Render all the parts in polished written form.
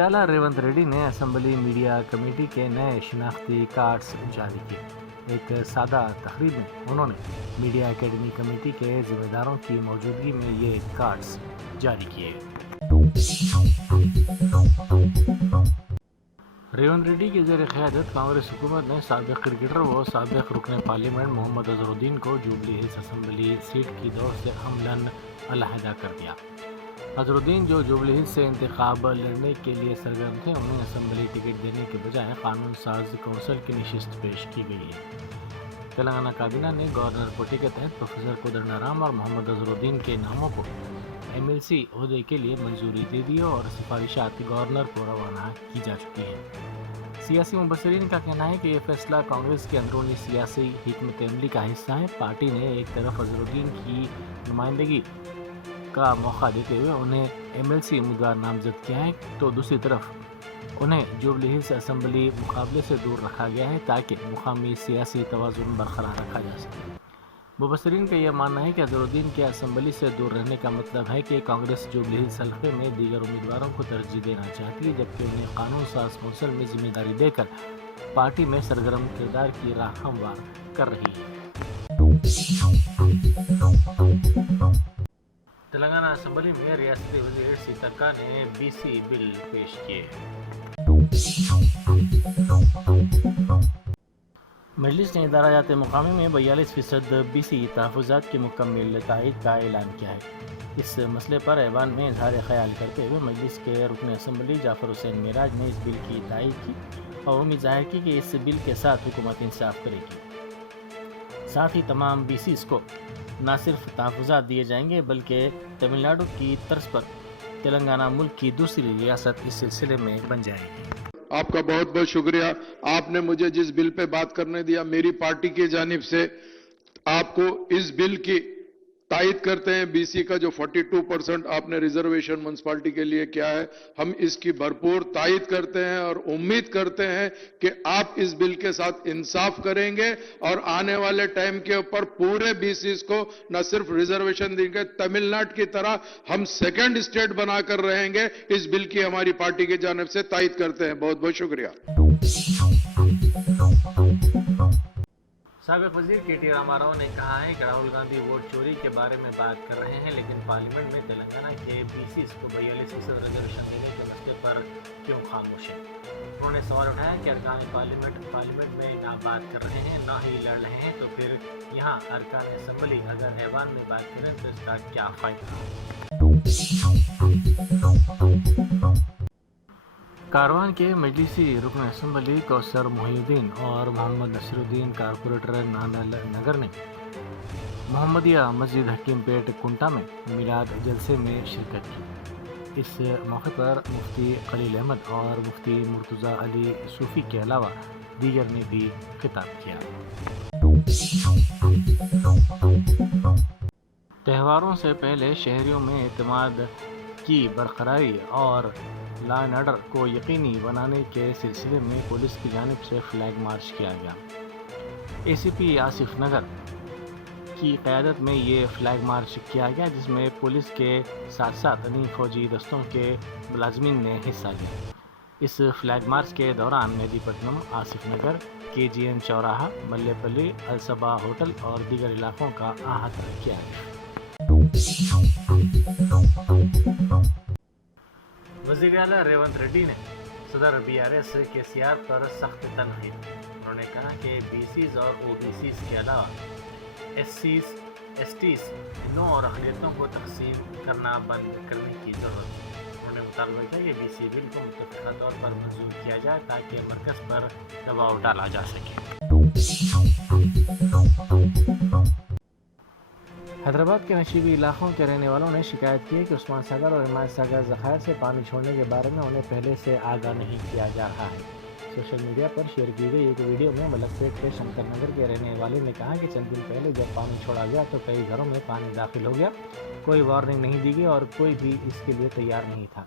वज़ीर-ए-आला रेवंत रेड्डी ने assembly media committee के नए शनाख्ती कार्ड्स जारी किए। एक सादा तकरीब में उन्होंने मीडिया एकेडमी कमेटी के जिम्मेदारों की मौजूदगी में ये कार्ड्स जारी किए। रेवंत रेड्डी की ज़ेर क़यादत कांग्रेस हुकूमत ने साबिक़ क्रिकेटर व साबिक़ रुकन पार्लियामेंट मोहम्मद अज़हरुद्दीन को जुबली हिल्स असम्बली सीट की दौड़ से अमलन अलहदा कर दिया। अज़हरुद्दीन जो जुबली हिल्स से इंतखाब लड़ने के लिए सरगर्म थे, उन्हें असम्बली टिकट देने के बजाय कानून साज कौंसिल की नशिस्त पेश की गई है। तेलंगाना काबीना ने गवर्नर कोटे के तहत प्रोफेसर कोदंडाराम और मोहम्मद अज़हरुद्दीन के नामों को MLC ओहदे के लिए मंजूरी दे दी और सिफारिशात गवर्नर को रवाना की जा चुकी हैं। सियासी मुबसरीन का कहना है कि यह फैसला कांग्रेस की अंदरूनी सियासी हिकमत अमली का हिस्सा है। पार्टी ने एक तरफ अज़हरुद्दीन की नुमाइंदगी का मौका देते हुए उन्हें MLC उम्मीदवार नामजद किया है, तो दूसरी तरफ उन्हें जुबली हिल्स असम्बली मुकाबले से दूर रखा गया है ताकि मुकामी सियासी तवाज़ुन बरकरार रखा जा सके। मुबसरीन का यह मानना है कि अज़हरुद्दीन के असम्बली से दूर रहने का मतलब है कि कांग्रेस जुबली हिल्स हल्के में दीगर उम्मीदवारों को तरजीह देना चाहती है, जबकि उन्हें कानून साज कौंसिल में जिम्मेदारी देकर पार्टी में सरगर्म किरदार की राह हमवार कर रही है। तेलंगाना असम्बली में रियासती वज़ीर सीतक्का ने BC बिल पेश किए। मजलिस ने इदारात मुकामी में 42% BC तहफ़्फ़ुज़ात की मुकम्मल तायीद का ऐलान किया है। इस मसले पर ऐवान में इज़हार ख़याल करते हुए मजलिस के रुकन असम्बली जाफ़र हुसैन मेराज ने इस बिल की तायीद की और उम्मीद ज़ाहिर की कि इस बिल के साथ हुकूमत इंसाफ करेगी। साथ ही तमाम BCs को न सिर्फ तहफ़्फ़ुज़ात दिए जाएंगे बल्कि तमिलनाडु की तर्ज पर तेलंगाना मुल्क की दूसरी रियासत इस सिलसिले में बन जाएगी। आपका बहुत बहुत शुक्रिया। आपने मुझे जिस बिल पे बात करने दिया, मेरी पार्टी की जानिब से आपको इस बिल की तायद करते हैं। BC का जो 42% आपने रिजर्वेशन म्युनिसिपैलिटी के लिए किया है, हम इसकी भरपूर तायद करते हैं और उम्मीद करते हैं कि आप इस बिल के साथ इंसाफ करेंगे और आने वाले टाइम के ऊपर पूरे BCs को न सिर्फ रिजर्वेशन देंगे, तमिलनाडु की तरह हम सेकंड स्टेट बनाकर रहेंगे। इस बिल की हमारी पार्टी की जानिब से तायद करते हैं। बहुत बहुत शुक्रिया। साबिक़ वज़ीर KT रामाराव ने कहा है कि राहुल गांधी वोट चोरी के बारे में बात कर रहे हैं, लेकिन पार्लियामेंट में तेलंगाना के BCs को 42% रिजर्वेशन देने के मसले पर क्यों खामोश है। उन्होंने सवाल उठाया कि अरकान पार्लियामेंट में ना बात कर रहे हैं, ना ही लड़ रहे हैं, तो फिर यहाँ अरकान असम्बली अगर ऐवान में बात करें तो इसका क्या फ़ायदा। कारवान के मजलिसी रुकन असम्बली कौसर मोहिउद्दीन और मोहम्मद नसीरुद्दीन कारपोरेटर नानल नगर ने मोहम्मदिया मस्जिद हकीमपेट कुंटा में मिलाद जलसे में शिरकत की। इस मौके पर मुफ्ती खलील अहमद और मुफ्ती मुर्तज़ा अली सूफ़ी के अलावा दीगर ने भी खिताब किया। त्योहारों से पहले शहरियों में एतमाद की बरकरारी और लॉ एंड ऑर्डर को यकीनी बनाने के सिलसिले में पुलिस की जानिब से फ्लैग मार्च किया गया। ACP आसिफ नगर की क़यादत में ये फ्लैग मार्च किया गया, जिसमें पुलिस के साथ साथ अन्य फ़ौजी दस्तों के मुलाज़मीन ने हिस्सा लिया। इस फ्लैग मार्च के दौरान मेहदीपट्टनम, आसिफ नगर, KGN चौराहा, मल्लेपल्ली, अलसबा होटल और दीगर इलाकों का अहाता किया गया। वज़ीर-ए-आला रेवंत रेड्डी ने सदर BRS KCR पर सख्त तनक़ीद की। उन्होंने कहा कि BCs और OBCs के अलावा SCs, STs, हिंदुओं और अक़लियतों को तक़सीम करना बंद करने की ज़रूरत है। उन्होंने मुतालबा किया कि BC बिल को मुत्तफ़िक़ा तौर पर मंजूर किया जाए ताकि मरकज़ पर दबाव डाला जा सके। हैदराबाद के नशीबी इलाकों के रहने वालों ने शिकायत की है कि उस्मान सागर और हिमायत सागर ज़खायर से पानी छोड़ने के बारे में उन्हें पहले से आगाह नहीं किया जा रहा है। सोशल मीडिया पर शेयर की गई एक वीडियो में मलकपेट के शंकर नगर के रहने वाले ने कहा कि चंद दिन पहले जब पानी छोड़ा गया तो कई घरों में पानी दाखिल हो गया, कोई वार्निंग नहीं दी गई और कोई भी इसके लिए तैयार नहीं था।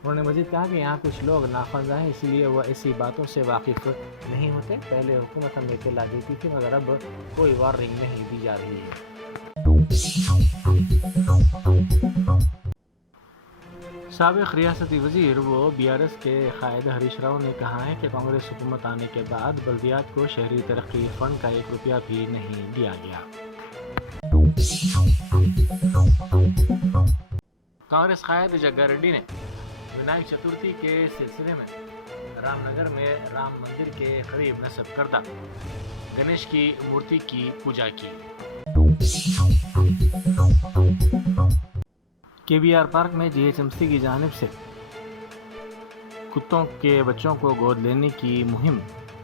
उन्होंने मज़ीद कहा कि यहाँ कुछ लोग नाखवानज़ा हैं, इसलिए वह ऐसी बातों से वाकिफ़ नहीं होते। पहले हुकूमत हमें इत्तला देती थी मगर अब कोई वार्निंग नहीं दी जा रही है। سابق ریاستی وزیر و BRS کے قائد ہریش راؤ نے کہا ہے کہ کانگریس حکومت آنے کے بعد بلدیات کو شہری ترقی فنڈ کا 1 روپیہ بھی نہیں دیا گیا۔ کانگریس قائد جگا ریڈی نے ونائک چترتھی کے سلسلے میں رام نگر میں رام مندر کے قریب نصب کردہ گنیش کی مورتی کی پوجا کی۔ KBR پارک میں GHMC کی جانب سے کتوں کے بچوں کو گود لینے کی مہم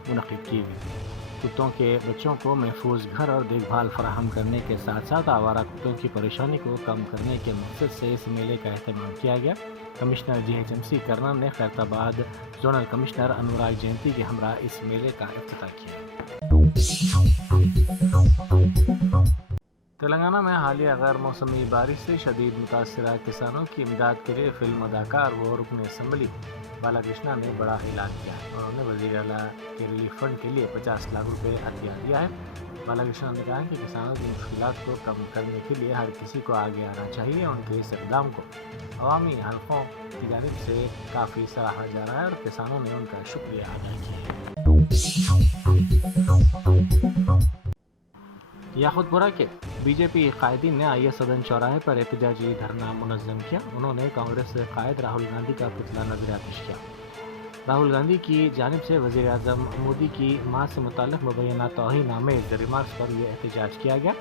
منعقد کی گئی۔ کتوں کے بچوں کو محفوظ گھر اور دیکھ بھال فراہم کرنے کے ساتھ ساتھ آوارہ کتوں کی پریشانی کو کم کرنے کے مقصد سے اس میلے کا اہتمام کیا گیا۔ کمشنر GHMC کرنل نے خیرت آباد زونل کمشنر انوراگ جینتی کے ہمراہ اس میلے کا افتتاح کیا۔ تلنگانہ میں حالیہ غیر موسمی بارش سے شدید متاثرہ کسانوں کی امداد کے لیے فلم اداکار و رکن اسمبلی بالا کرشنا نے بڑا اعلان کیا۔ انہوں نے وزیر اعلیٰ کے ریلیف فنڈ کے لیے 50 لاکھ روپے عطیہ دیا ہے۔ بالا کرشنا نے کہا کہ کسانوں کی مشکلات کو کم کرنے کے لیے ہر کسی کو آگے آنا چاہیے۔ ان کے اس اقدام کو عوامی حلقوں کی جانب سے کافی سراہا جا رہا ہے اور کسانوں نے ان کا شکریہ ادا کیا ہے۔ یاقوت پورہ کے BJP قائدین نے IS صدن چوراہے پر احتجاجی دھرنا منظم کیا۔ انہوں نے کانگریس قائد راہل گاندھی کا پتلا نظر آتش کیا۔ راہل گاندھی کی جانب سے وزیر اعظم مودی کی ماں سے متعلق مبینہ توہین آمیز ریمارکس پر یہ احتجاج کیا گیا۔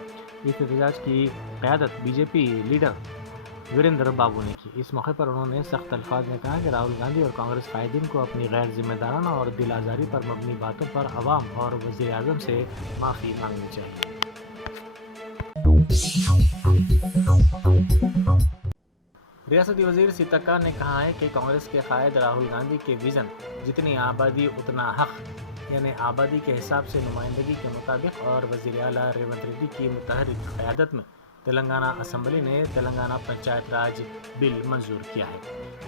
اس احتجاج کی قیادت BJP لیڈر وریندر بابو نے کی۔ اس موقع پر انہوں نے سخت الفاظ میں کہا کہ راہل گاندھی اور کانگریس قائدین کو اپنی غیر ذمہ دارانہ اور دل آزاری پر مبنی باتوں پر عوام اور وزیر اعظم سے معافی مانگنی چاہیے۔ ریاستی وزیر سیتکا نے کہا ہے کہ کانگریس کے قائد راہل گاندھی کے ویژن جتنی آبادی اتنا حق یعنی آبادی کے حساب سے نمائندگی کے مطابق اور وزیر اعلیٰ ریونت ریڈی کی متحرک قیادت میں تلنگانہ اسمبلی نے تلنگانہ پنچایت راج بل منظور کیا ہے۔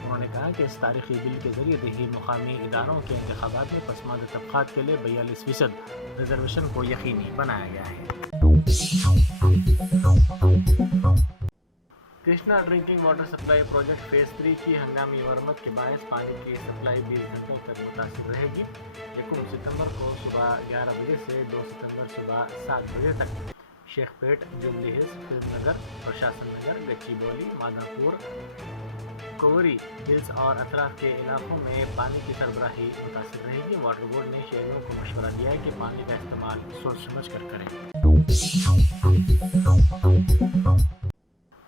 انہوں نے کہا کہ اس تاریخی بل کے ذریعے دیہی مقامی اداروں کے انتخابات میں پسماندہ طبقات کے لیے 42% ریزرویشن کو یقینی بنایا گیا ہے۔ Krishna drinking water supply project phase 3 کی ہنگامی مرمت کے باعث پانی کی سپلائی 20 گھنٹوں تک متاثر رہے گی۔ 1 ستمبر کو صبح 11 بجے سے 2 ستمبر صبح 7 بجے تک Shaikpet, Jubilee Hills, Film Nagar, Prashasan Nagar, Gachibowli, مادھا پور، کووری ہلز اور اطراف کے علاقوں میں پانی کی سربراہی متاثر رہے گی۔ واٹر بورڈ نے شہریوں کو مشورہ دیا ہے کہ پانی کا استعمال سوچ سمجھ کر کریں۔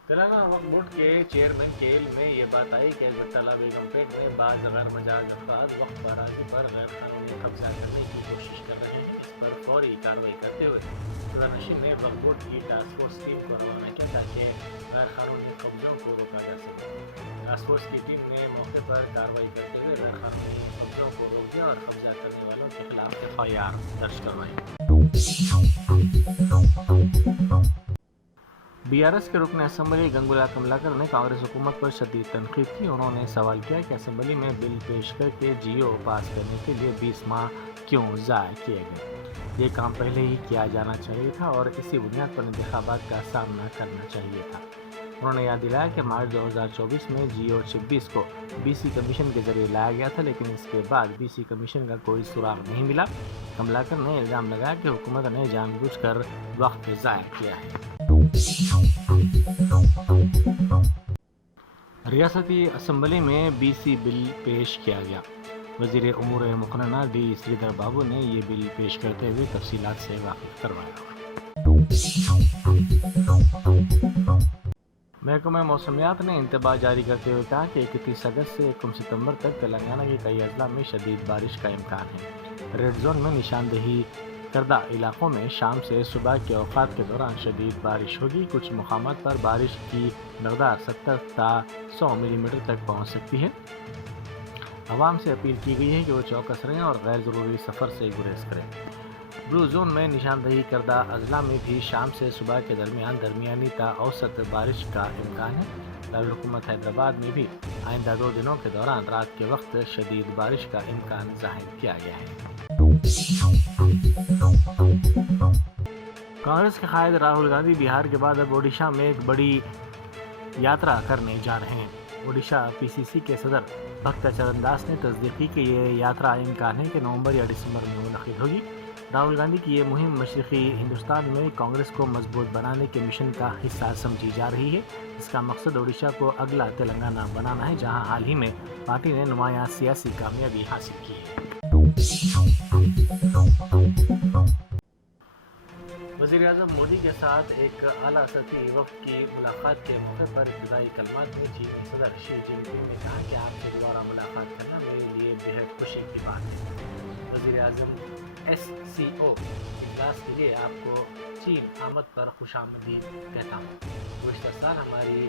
تلنگانہ وقف بورڈ کے چیئرمین کے علم میں یہ بات آئی کہ البرٹالہ بیگم پیٹ میں بعض غیر مجاز افراد وقف اراضی پر غیر قانونی قبضہ کرنے کی کوشش کر رہے ہیں۔ اس پر فوری کارروائی کرتے ہوئے شورا نشین نے وقف بورڈ کی ٹاسک فورس ٹیم کو روانہ کیا تاکہ غیر قانونی قبضوں کو روکا جا سکے۔ ٹاسک فورس کی ٹیم نے موقع پر کارروائی کرتے ہوئے غیر قانونی قبضوں کو روک دیا اور قبضہ کرنے والوں کے خلاف FIR درج کروائی۔ BRS کے رکن اسمبلی گنگولا کملاکر نے کانگریس حکومت پر شدید تنقید کی۔ انہوں نے سوال کیا کہ اسمبلی میں بل پیش کر کے GO پاس کرنے کے لیے 20 ماہ کیوں ضائع کیے گئے۔ یہ کام پہلے ہی کیا جانا چاہیے تھا اور اسی بنیاد پر انتخابات کا سامنا کرنا چاہیے تھا۔ انہوں نے یاد دلایا کہ مارچ 2024 میں GO 26 کو BC کمیشن کے ذریعے لایا گیا تھا لیکن اس کے بعد BC کمیشن کا کوئی سراغ نہیں ملا۔ کملاکر نے الزام لگایا کہ حکومت نے جان بوجھ کر وقت ضائع کیا ہے۔ ریاستی اسمبلی میں BC بل پیش کیا گیا۔ وزیر امور مقننہ D سریدھر بابو نے یہ بل پیش کرتے ہوئے تفصیلات سے واقف کروایا۔ محکمہ موسمیات نے انتباہ جاری کرتے ہوئے کہا کہ 31 اگست سے 1 ستمبر تک تلنگانہ کے کئی اضلاع میں شدید بارش کا امکان ہے۔ ریڈ زون میں نشاندہی کردہ علاقوں میں شام سے صبح کے اوقات کے دوران شدید بارش ہوگی۔ کچھ مقامات پر بارش کی مقدار 70 تا 100 ملی میٹر تک پہنچ سکتی ہے۔ عوام سے اپیل کی گئی ہے کہ وہ چوکس رہیں اور غیر ضروری سفر سے گریز کریں۔ بلو زون میں نشاندہی کردہ اضلاع میں بھی شام سے صبح کے درمیان درمیانی تا اوسط بارش کا امکان ہے۔ دارالحکومت حیدرآباد میں بھی آئندہ 2 دنوں کے دوران رات کے وقت شدید بارش کا امکان ظاہر کیا گیا ہے۔ کانگریس کے قائد راہل گاندھی بہار کے بعد اب اوڈیشہ میں ایک بڑی یاترا کرنے جا رہے ہیں۔ ओडिशा PCC के सदर भक्त चरण दास ने तस्दीक की कि ये यात्रा इम्कान है कि नवंबर या दिसंबर में मुनक़िद होगी। राहुल गांधी की ये मुहिम मशरक़ी हिंदुस्तान में कांग्रेस को मजबूत बनाने के मिशन का हिस्सा समझी जा रही है। इसका मकसद ओडिशा को अगला तेलंगाना बनाना है, जहां हाल ही में पार्टी ने नुमायां सियासी कामयाबी हासिल की है। वज़ीर-ए-आज़म मोदी के साथ एक आला सतही वफ़द की मुलाकात के मौके पर इब्तिदाई कलमात में चीनी सदर शी जिनपिंग ने कहा कि आपसे दोबारा मुलाकात करना मेरे लिए बेहद खुशी की बात है। वज़ीर-ए-आज़म SCO इजलास के लिए आपको चीन आमद पर खुशामदीद कहता हूँ। गुज़िश्ता साल हमारी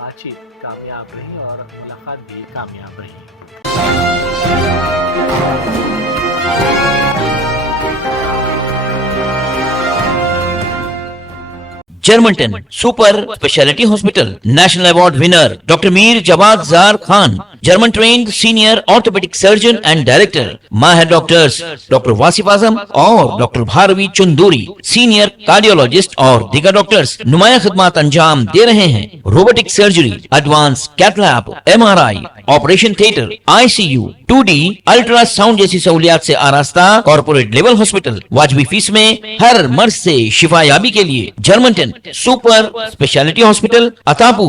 बातचीत कामयाब रही और मुलाकात भी कामयाब रही। Germanton super speciality hospital national award winner doctor Mir Jawad Jar Khan, German trained senior orthopaedic surgeon and director, माहिर डॉक्टर्स डॉक्टर वासिफ आजम और doctor Bharvi Chanduri, senior cardiologist और दीगर डॉक्टर्स नुमाया खिदमत अंजाम दे रहे हैं। Robotic surgery, advance cath lab, MRI, operation theatre, ICU, 2D ultrasound जैसी सहूलियात से आरास्ता कॉर्पोरेट लेवल हॉस्पिटल, वाजबी फीस में हर मर्ज से शिफायाबी के लिए Germanton super speciality hospital, Attapur,